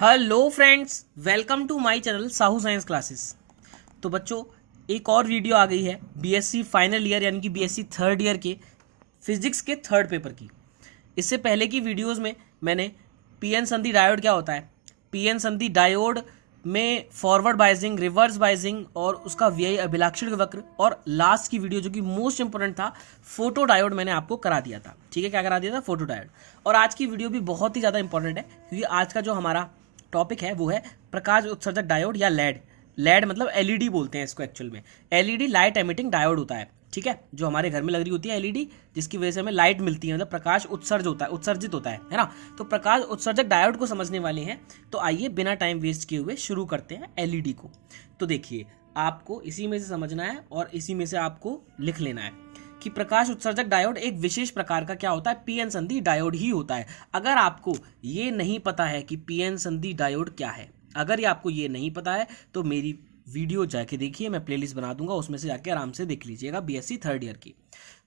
Hello friends, welcome to my channel Sahu science classes. तो बच्चों, एक और वीडियो आ गई है बीएससी फाइनल ईयर यानी कि बीएससी थर्ड ईयर के फिजिक्स के थर्ड पेपर की। इससे पहले की वीडियोस में मैंने पीएन संधि डायोड क्या होता है, पीएन संधि डायोड में फॉरवर्ड बाइजिंग, रिवर्स बाइजिंग और उसका व्यय अभिलाक्षणिक वक्र, और लास्ट की वीडियो जो कि मोस्ट इंपोर्टेंट था, फोटो डायोड, मैंने आपको करा दिया था। ठीक है, क्या करा दिया था? Photo diode. और आज की वीडियो भी बहुत ही ज़्यादा इंपॉर्टेंट है क्योंकि आज का जो हमारा टॉपिक है वो है प्रकाश उत्सर्जक डायोड या लेड। लेड मतलब एलईडी बोलते हैं इसको एक्चुअल में। एलईडी लाइट एमिटिंग डायोड होता है। ठीक है, जो हमारे घर में लग रही होती है एलईडी, जिसकी वजह से हमें लाइट मिलती है, मतलब प्रकाश उत्सर्जित होता है ना। तो प्रकाश उत्सर्जक डायोड को समझने वाले हैं, तो आइए बिना टाइम वेस्ट किए हुए शुरू करते हैं एलईडी को। तो देखिए, आपको इसी में से समझना है और इसी में से आपको लिख लेना है कि प्रकाश उत्सर्जक डायोड एक विशेष प्रकार का क्या होता है, पीएन संधि डायोड ही होता है। अगर आपको ये नहीं पता है कि पीएन संधि डायोड क्या है, अगर ये आपको ये नहीं पता है तो मेरी वीडियो जाके देखिए, मैं प्लेलिस्ट बना दूंगा, उसमें से जाके आराम से देख लीजिएगा बीएससी थर्ड ईयर की।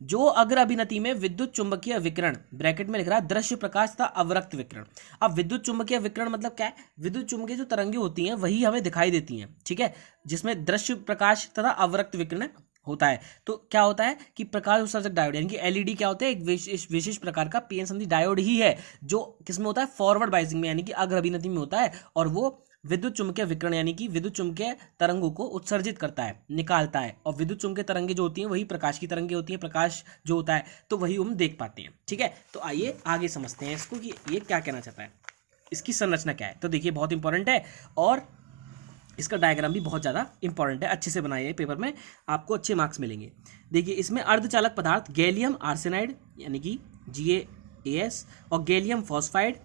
जो अग्र अभिनति में विद्युत चुंबकीय विकिरण, ब्रैकेट में लिख रहा है दृश्य प्रकाश तथा अवरक्त विकिरण। अब विद्युत चुंबकीय विकिरण मतलब क्या है? विद्युत चुंबकीय जो तरंगें होती हैं वही हमें दिखाई देती हैं। ठीक है, जिसमें दृश्य प्रकाश तथा अवरक्त विकिरण होता है। तो क्या होता है कि प्रकाश उत्सर्जक डायोड यानी कि एलईडी क्या होता है? एक विशेष प्रकार का पीएन संधि डायोड ही है, जो किसमें होता है? फॉरवर्ड बाइजिंग में यानी कि अग्र अभिनति में होता है, और वो विद्युत चुंबकीय विकिरण यानी कि विद्युत चुंबकीय तरंगों को उत्सर्जित करता है, निकालता है। और विद्युत चुंबकीय तरंगें जो होती हैं वही प्रकाश की तरंगें होती हैं, प्रकाश जो होता है तो वही हम देख पाते हैं। ठीक है, तो आइए आगे समझते हैं इसको कि ये क्या कहना चाहता है, इसकी संरचना क्या है। तो देखिए, बहुत इंपॉर्टेंट है और इसका डायग्राम भी बहुत ज़्यादा इंपॉर्टेंट है, अच्छे से बनाया है, पेपर में आपको अच्छे मार्क्स मिलेंगे। देखिए, इसमें अर्धचालक पदार्थ गैलियम आर्सेनाइड यानी कि GaAs और गैलियम फॉस्फाइड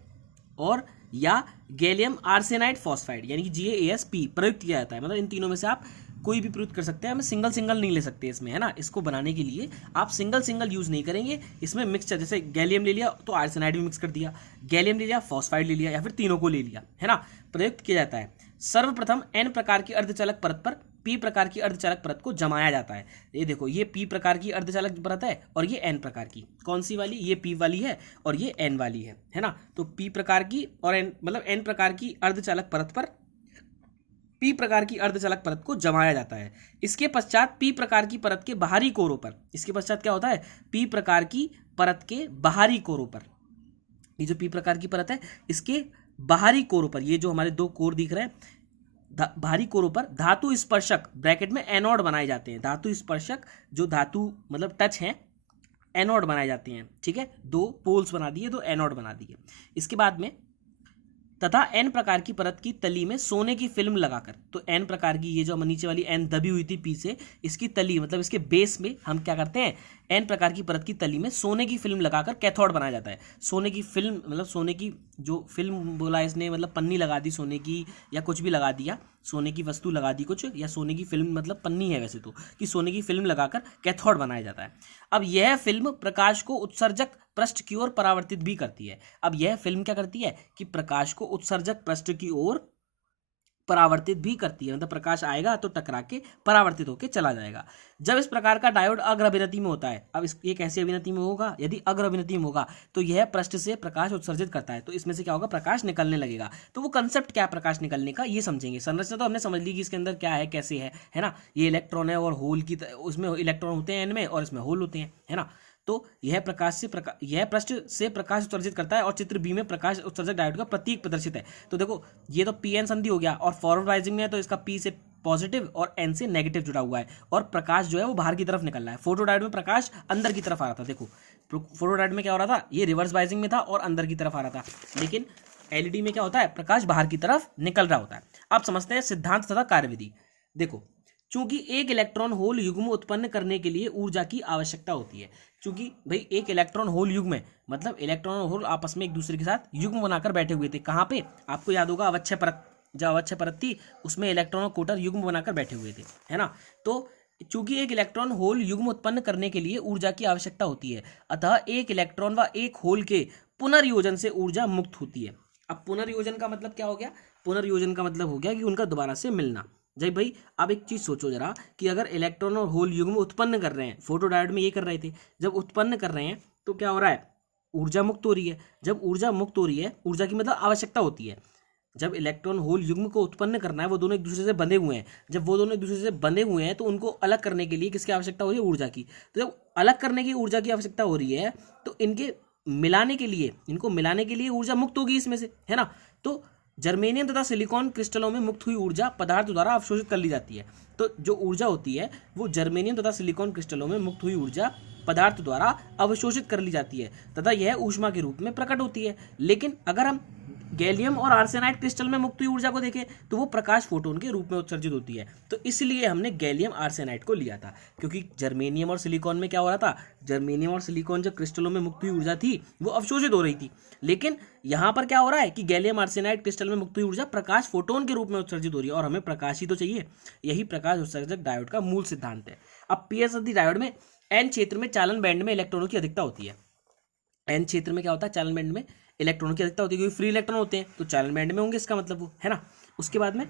और या गैलियम आर्सेनाइड फॉस्फाइड यानी कि GaAsP प्रयुक्त किया जाता है। मतलब इन तीनों में से आप कोई भी प्रयुक्त कर सकते हैं, हमें सिंगल सिंगल नहीं ले सकते इसमें, है ना। इसको बनाने के लिए आप सिंगल सिंगल यूज़ नहीं करेंगे, इसमें मिक्सचर, जैसे गैलियम ले लिया तो आर्सेनाइड भी मिक्स कर दिया, गैलियम ले लिया, फॉस्फाइड ले लिया, या फिर तीनों को ले लिया, है ना, प्रयुक्त किया जाता है। सर्वप्रथम N प्रकार की अर्धचालक परत पर P प्रकार की अर्धचालक परत को जमाया जाता है। ये देखो, ये P प्रकार की अर्धचालक परत है और ये N प्रकार की। कौन सी वाली? ये P वाली है और ये N वाली है ना। तो P प्रकार की और N मतलब N प्रकार की अर्धचालक परत पर P प्रकार की अर्धचालक परत को जमाया जाता है। इसके पश्चात P प्रकार की परत के बाहरी कोरों पर, इसके पश्चात क्या होता है? P प्रकार की परत के बाहरी कोरों पर, ये जो P प्रकार की परत है इसके बाहरी कोरों पर, ये जो हमारे दो कोर दिख रहे हैं, बाहरी कोरों पर धातु स्पर्शक, ब्रैकेट में एनोड बनाए जाते हैं। धातु स्पर्शक, जो धातु मतलब टच हैं, एनोड बनाए जाते हैं। ठीक है, दो पोल्स बना दिए, दो एनोड बना दिए। इसके बाद में तथा N प्रकार की परत की तली में सोने की फिल्म लगाकर, तो N प्रकार की, ये जो नीचे वाली N दबी हुई थी P से, इसकी तली मतलब इसके बेस में हम क्या करते हैं? N प्रकार की परत की तली में सोने की फिल्म लगाकर कैथोड बनाया जाता है। सोने की फिल्म मतलब सोने की जो फिल्म बोला इसने, मतलब पन्नी लगा दी सोने की, या कुछ भी लगा दिया, सोने की वस्तु लगा दी कुछ, या सोने की फिल्म मतलब पन्नी है वैसे तो, कि सोने की फिल्म लगाकर कैथोड बनाया जाता है। अब यह फिल्म प्रकाश को उत्सर्जक पृष्ठ की ओर परावर्तित भी करती है। अब यह फिल्म क्या करती है कि प्रकाश को उत्सर्जक पृष्ठ की ओर परावर्तित भी करती है, मतलब प्रकाश आएगा तो टकरा के परावर्तित होकर चला जाएगा। जब इस प्रकार का डायोड अग्र अभिनति में होता है, अब ये कैसी अभिनति में होगा? यदि अग्र अभिनति में होगा तो यह पृष्ठ से प्रकाश उत्सर्जित करता है, तो इसमें से क्या होगा? प्रकाश निकलने लगेगा। तो वो कंसेप्ट क्या है प्रकाश निकलने का, ये समझेंगे। संरचना तो हमने समझ ली कि इसके अंदर क्या है, कैसे है ना। ये इलेक्ट्रॉन है और होल की, उसमें इलेक्ट्रॉन होते हैं इनमें और इसमें होल होते हैं, है ना। तो यह यह पृष्ठ से प्रकाश उत्सर्जित करता है और चित्र बी में प्रकाश उत्सर्जक डायोड का प्रतीक प्रदर्शित है। तो देखो, ये तो पीएन संधि हो गया और फॉरवर्ड बाइजिंग में है तो इसका पी से पॉजिटिव और एन से नेगेटिव जुड़ा हुआ है, और प्रकाश जो है वो बाहर की तरफ निकल रहा है। फोटो डायोड में प्रकाश अंदर की तरफ आ रहा था। देखो, फोटो डायोड में क्या हो रहा था? ये रिवर्स बाइजिंग में था और अंदर की तरफ आ रहा था, लेकिन एलईडी में क्या होता है? प्रकाश बाहर की तरफ निकल रहा होता है। अब समझते हैं सिद्धांत तथा कार्यविधि। देखो, चूंकि एक इलेक्ट्रॉन होल युग्म उत्पन्न करने के लिए ऊर्जा की आवश्यकता होती है, क्योंकि भाई एक इलेक्ट्रॉन होल युग्म है, मतलब इलेक्ट्रॉन और होल आपस में एक दूसरे के साथ युग्म बनाकर बैठे हुए थे। कहाँ पे? आपको याद होगा, अवच्छय परत, जो अवच्छय परत थी उसमें इलेक्ट्रॉन और कोटर युग्म बनाकर बैठे हुए थे, है ना। तो चूंकि एक इलेक्ट्रॉन होल युग्म उत्पन्न करने के लिए ऊर्जा की आवश्यकता होती है, अतः एक इलेक्ट्रॉन व एक होल के पुनर्योजन से ऊर्जा मुक्त होती है। अब पुनर्योजन का मतलब क्या हो गया? पुनर्योजन का मतलब हो गया कि उनका दोबारा से मिलना। जय भाई, अब एक चीज सोचो जरा कि अगर इलेक्ट्रॉन और होल युग्म उत्पन्न कर रहे हैं, फोटो डायोड में ये कर रहे थे, जब उत्पन्न कर रहे हैं तो क्या हो रहा है? ऊर्जा मुक्त हो रही है। जब ऊर्जा मुक्त हो रही है, ऊर्जा की मतलब आवश्यकता होती है, जब इलेक्ट्रॉन होल युग्म को उत्पन्न करना है, वो दोनों एक दूसरे से बंधे हुए हैं, जब वो दोनों एक दूसरे से बंधे हुए हैं तो उनको अलग करने के लिए किसकी आवश्यकता हो रही है? ऊर्जा की। तो जब अलग करने की ऊर्जा की आवश्यकता हो रही है तो इनको मिलाने के लिए ऊर्जा मुक्त होगी इसमें से, है ना। तो जर्मेनियम तथा सिलिकॉन क्रिस्टलों में मुक्त हुई ऊर्जा पदार्थ द्वारा अवशोषित कर ली जाती है। तो जो ऊर्जा होती है वो जर्मेनियम तथा सिलिकॉन क्रिस्टलों में मुक्त हुई ऊर्जा पदार्थ द्वारा अवशोषित कर ली जाती है तथा यह ऊष्मा के रूप में प्रकट होती है। लेकिन अगर हम गैलियम और आर्सेनाइड क्रिस्टल में मुक्त हुई ऊर्जा को देखें तो वो प्रकाश फोटोन के रूप में उत्सर्जित होती है। तो इसलिए हमने गैलियम आर्सेनाइड को लिया था, क्योंकि जर्मेनियम और सिलिकॉन में क्या हो रहा था? जर्मेनियम और सिलिकॉन जो क्रिस्टलों में मुक्त हुई ऊर्जा थी वो अवशोषित हो रही थी, लेकिन यहाँ पर क्या हो रहा है कि गैलियम आर्सेनाइड क्रिस्टल में मुक्त हुई ऊर्जा प्रकाश फोटोन के रूप में उत्सर्जित हो रही है, और हमें प्रकाश ही तो चाहिए। यही प्रकाश उत्सर्जक डायोड का मूल सिद्धांत है। अब पीएस डायोड में एन क्षेत्र में चालन बैंड में इलेक्ट्रॉनों की अधिकता होती है। एन क्षेत्र में क्या होता है? चालन बैंड में इलेक्ट्रॉनों की अधिकता होती है, क्योंकि फ्री इलेक्ट्रॉन होते हैं तो चालन बैंड में होंगे, इसका मतलब वो है ना। उसके बाद में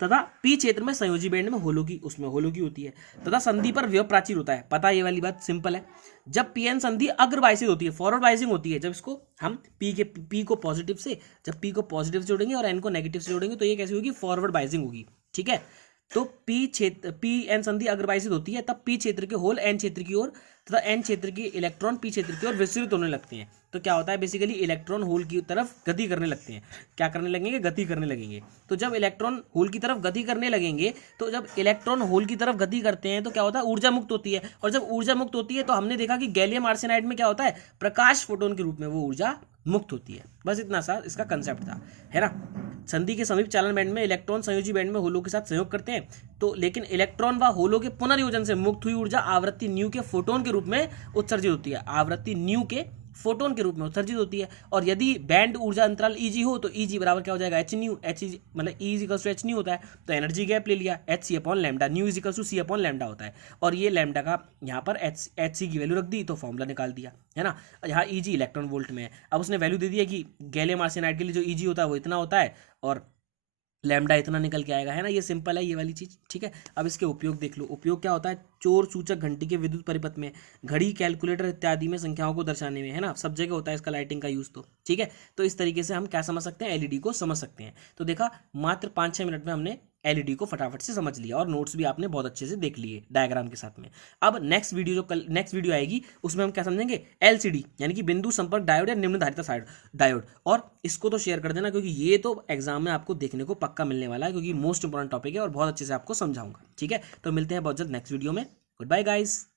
तथा पी क्षेत्र में संयोजी बैंड में होलो की होती है तथा संधि पर व्यव प्राचीर होता है। पता है, ये वाली बात सिंपल है। जब पी एन संधि अग्र बाइसिंग होती है, फॉरवर्ड बाइसिंग होती है, जब इसको हम पी को पॉजिटिव से जोड़ेंगे और एन को नेगेटिव से जोड़ेंगे तो ये कैसी होगी? फॉरवर्ड बाइसिंग होगी, ठीक है। तो पी एन संधि अग्रवाइसित होती है तब पी क्षेत्र के होल एन क्षेत्र की ओर तथा एन क्षेत्र के इलेक्ट्रॉन पी क्षेत्र की ओर विस्तृत होने लगते हैं। तो क्या होता है? बेसिकली इलेक्ट्रॉन होल की तरफ गति करने लगते हैं। क्या करने लगेंगे? गति करने लगेंगे। तो जब इलेक्ट्रॉन होल की तरफ गति करने लगेंगे, तो जब इलेक्ट्रॉन होल की तरफ गति करते हैं तो क्या होता है? ऊर्जा मुक्त होती है, और जब ऊर्जा मुक्त होती है तो हमने देखा कि गैलियम आर्सेनाइड में क्या होता है? प्रकाश फोटोन के रूप में वो ऊर्जा मुक्त होती है। बस इतना सा इसका कंसेप्ट था, है ना। संधि के समीप चालन बैंड में इलेक्ट्रॉन संयोजी बैंड में होलो के साथ संयोग करते हैं, तो लेकिन इलेक्ट्रॉन व होलो के पुनर्योजन से मुक्त हुई ऊर्जा आवृत्ति न्यू के फोटोन के रूप में उत्सर्जित होती है। आवृत्ति न्यू के फोटोन के रूप में उत्सर्जित होती है। और यदि बैंड ऊर्जा अंतराल ईजी हो तो ईजी बराबर क्या हो जाएगा? H nu. एच मतलब E is equals to h nu होता है, तो एनर्जी गैप ले लिया, h c upon lambda. Nu is equals to c upon lambda होता है, और ये लैम्डा का यहाँ पर एच सी की वैल्यू रख दी तो फॉर्मूला निकाल दिया, है ना। यहाँ ईजी इलेक्ट्रॉन वोल्ट में है। अब उसने वैल्यू दे दिया कि गैलियम आर्सेनाइड के लिए जो ईजी होता है वो इतना होता है और लैम्डा इतना निकल के आएगा, है ना। ये सिंपल है ये वाली चीज़, ठीक है। अब इसके उपयोग देख लो। उपयोग क्या होता है? चोर सूचक घंटी के विद्युत परिपथ में, घड़ी, कैलकुलेटर इत्यादि में संख्याओं को दर्शाने में, है ना। सब जगह होता है इसका लाइटिंग का यूज़, तो ठीक है। तो इस तरीके से हम क्या समझ सकते हैं? एलईडी को समझ सकते हैं। तो देखा, मात्र 5-6 मिनट में हमने एलईडी को फटाफट से समझ लिया, और नोट्स भी आपने बहुत अच्छे से देख लिए डायग्राम के साथ में। अब नेक्स्ट वीडियो आएगी उसमें हम क्या समझेंगे? एलसीडी यानी कि बिंदु संपर्क डायोड या निम्न धारिता डायोड। और इसको तो शेयर कर देना, क्योंकि ये तो एग्जाम में आपको देखने को पक्का मिलने वाला है, क्योंकि मोस्ट इंपॉर्टेंट टॉपिक है और बहुत अच्छे से आपको समझाऊंगा, ठीक है। तो मिलते हैं बहुत जल्द नेक्स्ट वीडियो में। Goodbye guys.